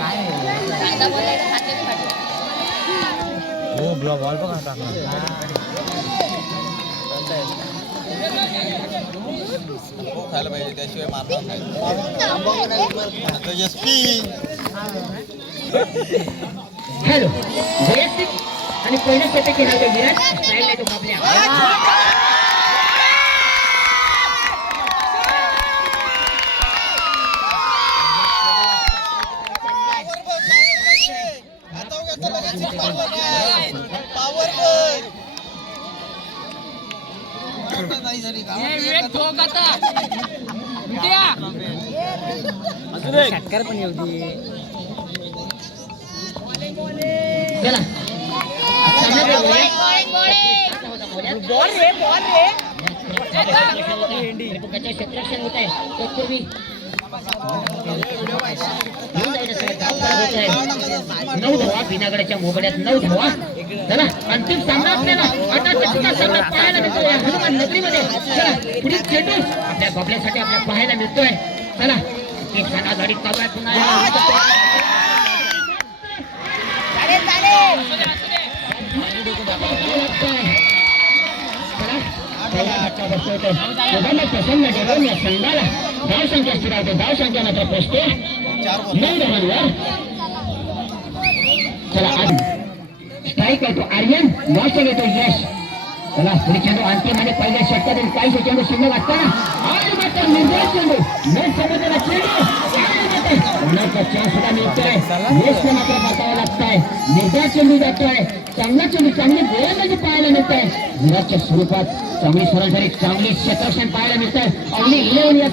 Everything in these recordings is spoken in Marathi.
हा हो ब्लॉ बॉल बघा खायला पाहिजे त्याशिवाय मारणार नाही. तेजस्वी हॅलो आणि पहिल्या केला होता विराट तो कापल्या षटकार पण येऊ दे. चला. बॉल रे बॉल रे. त्रिपुकाच्या क्षेत्ररक्षण होत आहे होत आहे. नऊ धावा बिनागडाच्या मोबड्यात नऊ धावा. चला अंतिम सामना आपल्याला. आता सामना पाहायला मिळतोय. या हनुमान नगरीमध्ये. चला पुढील चेंडू आपल्या बाबल्यासाठी आपल्याला पाहायला मिळतोय. चला एक सणा गाडी कावळा पुन्हा. प्रसन्न ठेवून या संघाला धाव संख्या स्थिरावते. धाव संख्या मात्र पोचते. नऊ धावांवर. चला स्ट्राईक येतो आर्यन लॉस येतो यश. चला पुढे चेंडू अंतिम आणि पहिल्या षटकातील काही चेंडू शून्य वाटताना आणि मात्र निर्धार चेंडू मेन समजलेला चेंडू मात्र सुद्धा मिळतोय. मात्र निर्धार चेंडू जातोय. चांगला चेंडू चांगली गोलंदाजी म्हणजे पाहायला विराटच्या स्वरूपात चांगली सरासरी चांगली क्षेत्ररक्षण पाहायला मिळत इलेव्हन या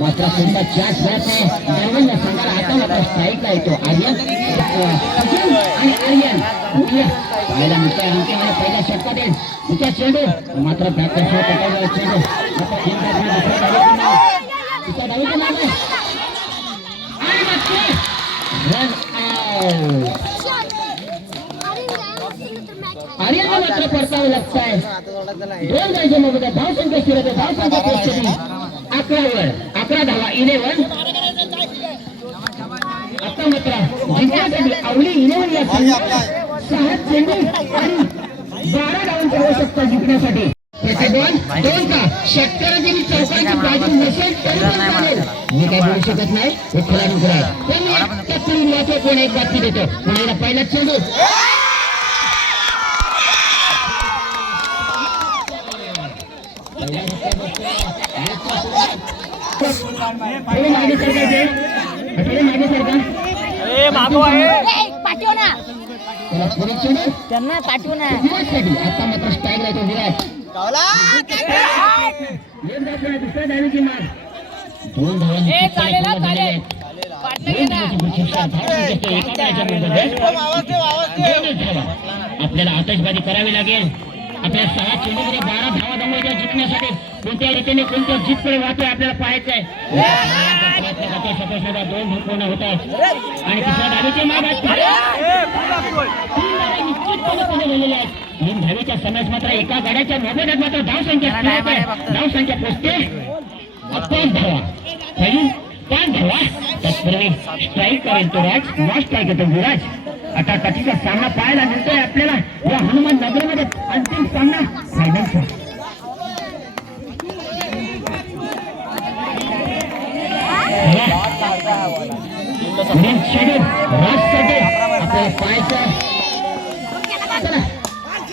मात्र सुद्धा चान्स मिळत नाही. दरम्यान या संघाला आता मात्र स्ट्राईकला येतो आर्यन. आणि आर्यन पाहायला मिळतोय. अंतिम आणि पहिल्या षटकात येईल तिच्या चेंडू. मात्र बॅकर्सवर चेंडू. मात्र तीन दुसऱ्या तिच्या आणि मात्र परतावं लागत आहे दोन जायचे मोबदला धाव संख्या होते. धाव संख्या पोहोचली अकरावर. अकरा धावा इलेव्हन. आता मात्र जिंकण्यासाठी आवली इलेव्हन या सहा चेंडू आणि बारा धावांची आवश्यकता जिंकण्यासाठी. त्याचे दोन दोन का? शेतकऱ्याची चौकांची बाजू नसेल तरी पण चालेल. मी काय बोलू शकत नाही. हे खेळाडू आहे पण मी त्या तुरुंगाचं कोण एक बातमी देतो. कोणाला पहिला चेंडू. थोडे मागे सरकायचे थोडे मागे सरका. ए मागो आहे. पाठव ना. त्याला पुढे चेंडू. त्यांना पाठव ना. आता मात्र स्ट्राईक राहतो विराट. दुसऱ्या धावांची. आपल्याला आतषबाजी करावी लागेल. आपल्या सहा चेंडूमध्ये बारा धावा जमवायच्या जिंकण्यासाठी. कोणत्या रीतीने कोणत्या जीतकडे वाहतोय आपल्याला पाहायचं आहे प्रयत्न करतोय सतत सतत दोन धाव पूर्ण होत आणि तिसऱ्या डावीचे मार आहेत. तीन धावा निश्चितपणे पुढे गेलेल्या आहेत. तीन धावीच्या समयास मात्र एका गाड्याच्या मोबदल्यात मात्र धाव संख्या स्थिर होते धाव संख्या पोचते पाच धावा पहिली पाच धावा तत्पूर्वी स्ट्राईक करेल तो राज. नॉ स्ट्राईक येतो विराज. आता कथीचा सामना पाहायला मिळतोय आपल्याला. या हनुमान नगरमध्ये अंतिम सामना. फायनलचा.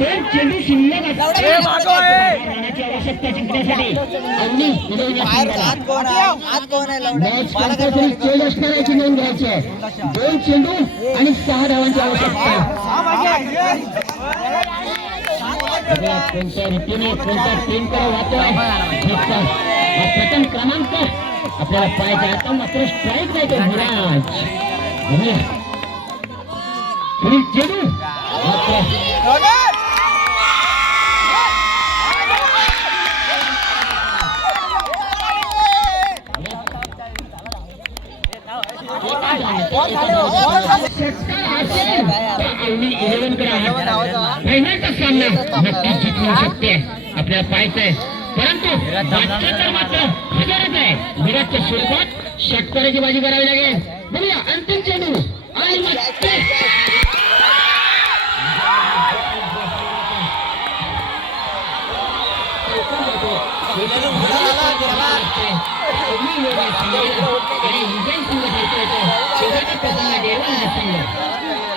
दोन चेंडू नोंद घ्यायची आहे दोन चेंडू आणि सहा धावांची आवश्यकता कोणत्या रीतीने कोणत्या टीमकडे वाहतोय प्रथम क्रमांक आपल्याला पाहायचा आता मात्र स्ट्राईक नाही तो विराज. आपल्याला पाहायचंय परंतु तर मात्र हजारच आहे विराटच्या स्वरूपात षटकाराची बाजी करावी लागेल. बघूया अंतिम चेंडू आणि आणि विजय संघ करतो शेवटच्या संघ